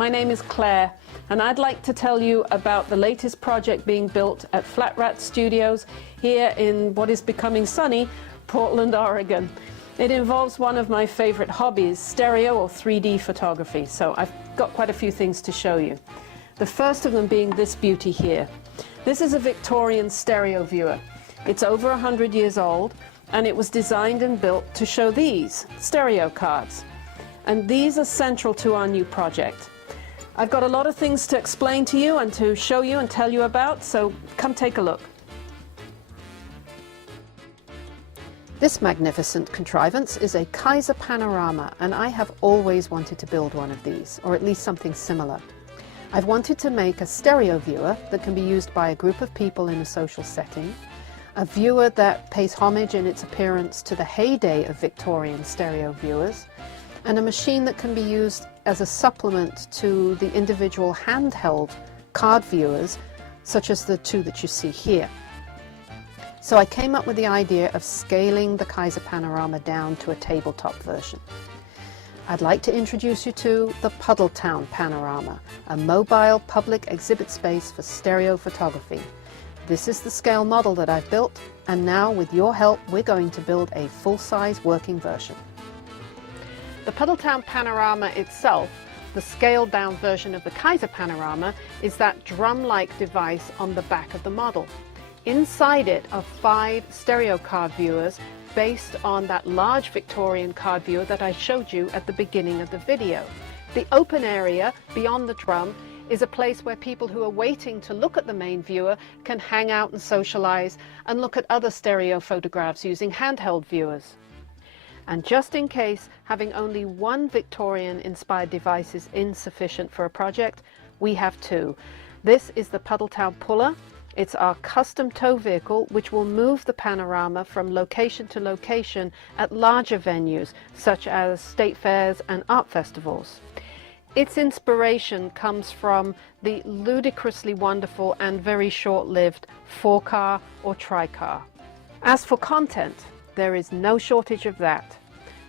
my name is Claire, and I'd like to tell you about the latest project being built at Flat Rat Studios here in what is becoming sunny, Portland, Oregon. It involves one of my favorite hobbies, stereo or 3D photography, so I've got quite a few things to show you. The first of them being this beauty here. This is a Victorian stereo viewer. It's over 100 years old, and it was designed and built to show these stereo cards. And these are central to our new project. I've got a lot of things to explain to you and to show you and tell you about, so come take a look. This magnificent contrivance is a Kaiser Panorama, and I have always wanted to build one of these, or at least something similar. I've wanted to make a stereo viewer that can be used by a group of people in a social setting, a viewer that pays homage in its appearance to the heyday of Victorian stereo viewers, and a machine that can be used as a supplement to the individual handheld card viewers, such as the two that you see here. So I came up with the idea of scaling the Kaiser Panorama down to a tabletop version. I'd like to introduce you to the Puddletown Panorama, a mobile public exhibit space for stereo photography. This is the scale model that I've built, and now with your help we're going to build a full-size working version. The Puddletown Panorama itself, the scaled-down version of the Kaiser Panorama, is that drum-like device on the back of the model. Inside it are 5 stereo card viewers based on that large Victorian card viewer that I showed you at the beginning of the video. The open area beyond the drum is a place where people who are waiting to look at the main viewer can hang out and socialize and look at other stereo photographs using handheld viewers. And just in case having only one Victorian-inspired device is insufficient for a project, we have 2. This is the Puddletown Puller. It's our custom tow vehicle which will move the panorama from location to location at larger venues such as state fairs and art festivals. Its inspiration comes from the ludicrously wonderful and very short-lived 4-car or tri-car. As for content, there is no shortage of that.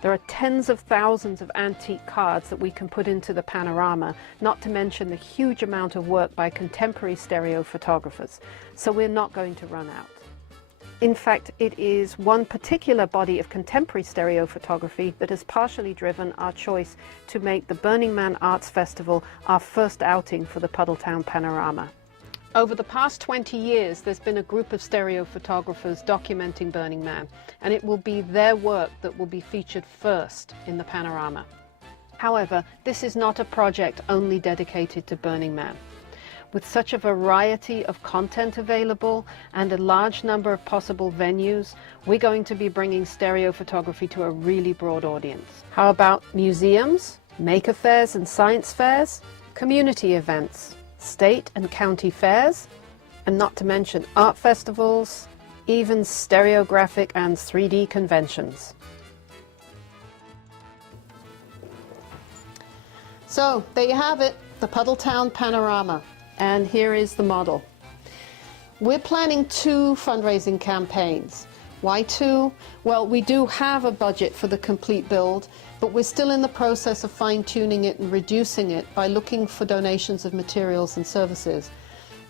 There are tens of thousands of antique cards that we can put into the panorama, not to mention the huge amount of work by contemporary stereo photographers, so we're not going to run out. In fact, it is one particular body of contemporary stereo photography that has partially driven our choice to make the Burning Man Arts Festival our first outing for the Puddletown Panorama. Over the past 20 years, there's been a group of stereo photographers documenting Burning Man, and it will be their work that will be featured first in the panorama. However, this is not a project only dedicated to Burning Man. With such a variety of content available and a large number of possible venues, we're going to be bringing stereo photography to a really broad audience. How about museums, maker fairs and science fairs, community events, state and county fairs, and not to mention art festivals, even stereographic and 3D conventions. So there you have it, the Puddletown Panorama, and here is the model. We're planning 2 fundraising campaigns. Why 2? Well, we do have a budget for the complete build, but we're still in the process of fine-tuning it and reducing it by looking for donations of materials and services.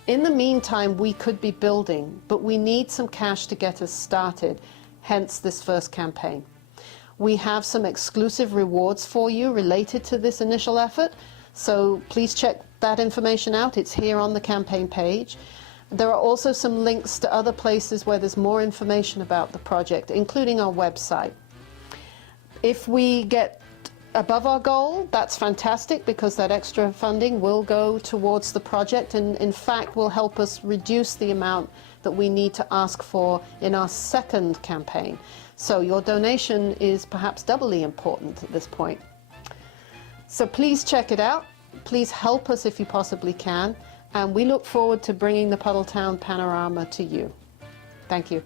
In the meantime, we could be building, but we need some cash to get us started, hence this first campaign. We have some exclusive rewards for you related to this initial effort, so please check that information out. It's here on the campaign page. There are also some links to other places where there's more information about the project, including our website. If we get above our goal, that's fantastic, because that extra funding will go towards the project and in fact will help us reduce the amount that we need to ask for in our second campaign. So your donation is perhaps doubly important at this point. So please check it out. Please help us if you possibly can. And we look forward to bringing the Puddletown Panorama to you. Thank you.